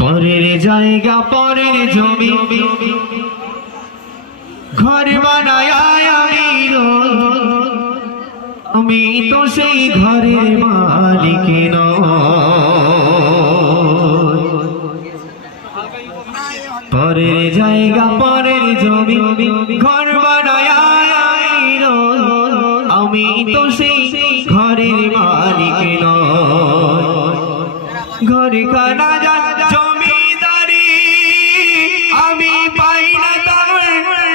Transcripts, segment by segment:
পরের জায়গা পরের জমি ঘর বানায় আমি তো সেই ঘরের মালিক নই। পরের জায়গা পরের জমি ঘর বানায় আমি তো সেই ঘরের মালিক নই। ঘর খানা জমিদারি আমি পাই না তার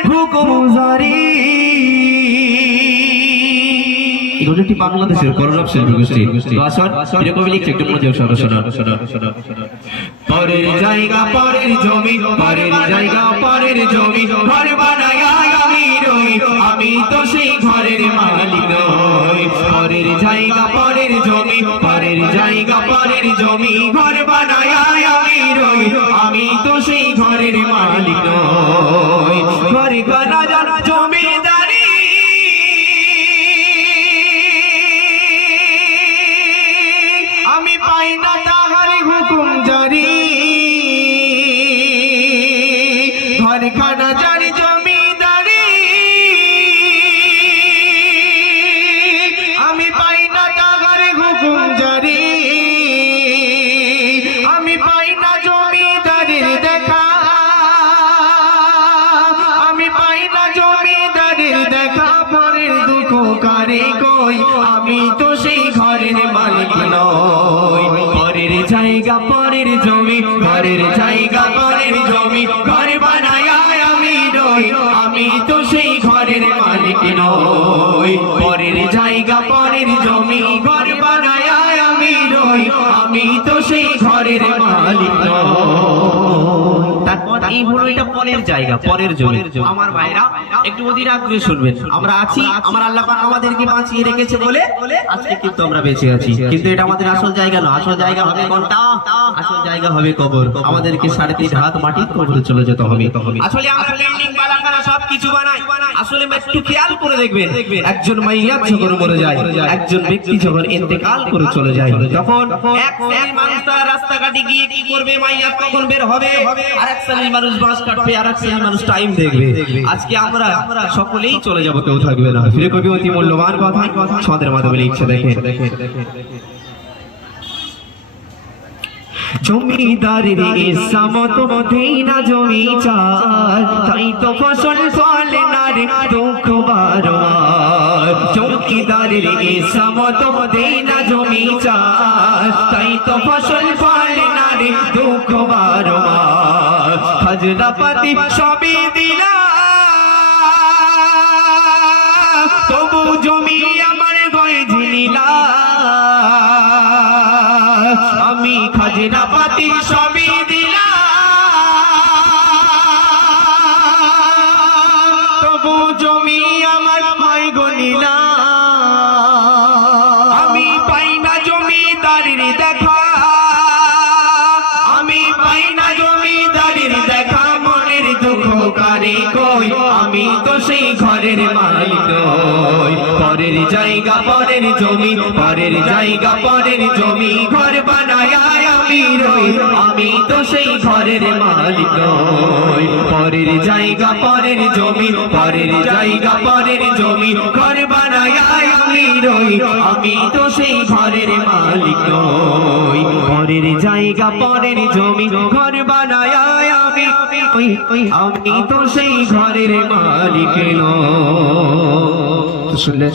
হুকুম জারি। এগুলো একটি বাংলাদেশের গৌরব শিল্পী গোষ্ঠী এরকম লিখছে, একটু মজা শোনা। পরের জায়গা পরের জমি পরের জায়গা পরের জমি ঘর বানায় আমি রই আমি তো সেই ঘরের মালিক নই। পরের জায়গা পরের জমি পরের জায়গা পরের জমি ঘর বানায় আমি রই আমি তো সেই ঘরের মালিক নই। ঘর খানা জমিদারি আমি পাই না তাহার হুকুম জারি। ঘর খানা জারি জমিদারি আমি পাই না তাহার হুকুম জারি। আমি পাই না জমিদারির দেখা আমি পাই না জমিদারির দেখা। পরের দুঃখ কারে কই আমি তো সেই ঘরের মালিক নই। পরের জায়গা পরের জমি ঘরের জায়গা পরের জমি ঘর বানায় আমি রই আমি তো সেই ঘরের মালিক নই। পরের জায়গা পরের জমি ঘর বানায় আমি রই আমি তো সেই ঘরের মালিক নই। তারপর এই হলো এটা পরের জায়গা পরের জমি। আমার ভাইরা একটু অধীর আগ্রহে শুনবেন। আমরা আছি, আমার আল্লাহ পাক আমাদেরকে বাঁচিয়ে রেখেছে বলে আজকে কিন্তু আমরা বেঁচে আছি, কিন্তু এটা আমাদের আসল জায়গা না। আসল জায়গা হবে কোনটা? আসল জায়গা হবে কবর। আমাদেরকে 3.5 হাত মাটির কবরে চলে যেতে হবে। আসলে আমরা বিল্ডিং বালাখানা সবকিছু বানাই, আসলে একটু খেয়াল করে দেখবেন একজন মাইয়াত যখন মরে যায়, একজন ব্যক্তি যখন ইন্তেকাল করে চলে যায়, তখন এক শ্রেণীর মানুষ তার রাস্তাঘাটে গিয়ে কি করবে? মাইয়াত কখন বের হবে? আর এক শ্রেণীর মানুষ বাঁশ কাটবে, আর এক শ্রেণীর মানুষ টাইম দেখবে। আজকে আমরা সকলেই চলে যাব, কেউ থাকবে না। ফিরে কবি অতি মূল্যবান কথা সদের মাধ্যমে লিখছে, দেখেন। জমিদারের ইসামত মতেই না জমি চার, তাই তো ফসল ফলে না রে দুঃখ বারবার। চৌকিদারের ইসামত মতেই না জমি চার, তাই তো ফসল ফলে না রে দুঃখ বারবার। হাজরাপাতি সবই দিলা তবু জমি আমার গয়ে ঝিলিলা। আমি খাজনা পাতি সবই দিলাম তবু জমি আমার মাই গনিলা। আমি পাই না জমিদারির দেখা আমি পাই না জমিদারির দেখা। মনের দুঃখ কারে কই আমি তো সেই ঘরের মালিক নই। পরের জায়গা পরের জমি পরের জায়গা পরের জমি ঘর বানায় আমি রই আমি তো সেই ঘরের মালিক নই। পরের জায়গা পরের জমি পরের জায়গা পরের জমি ঘর বানায় আমি রই আমি তো সেই ঘরের মালিক নই। পরের জায়গা পরের জমি ঘর বানায় আমি তো সেই ঘরের মালিক নই। শুনলে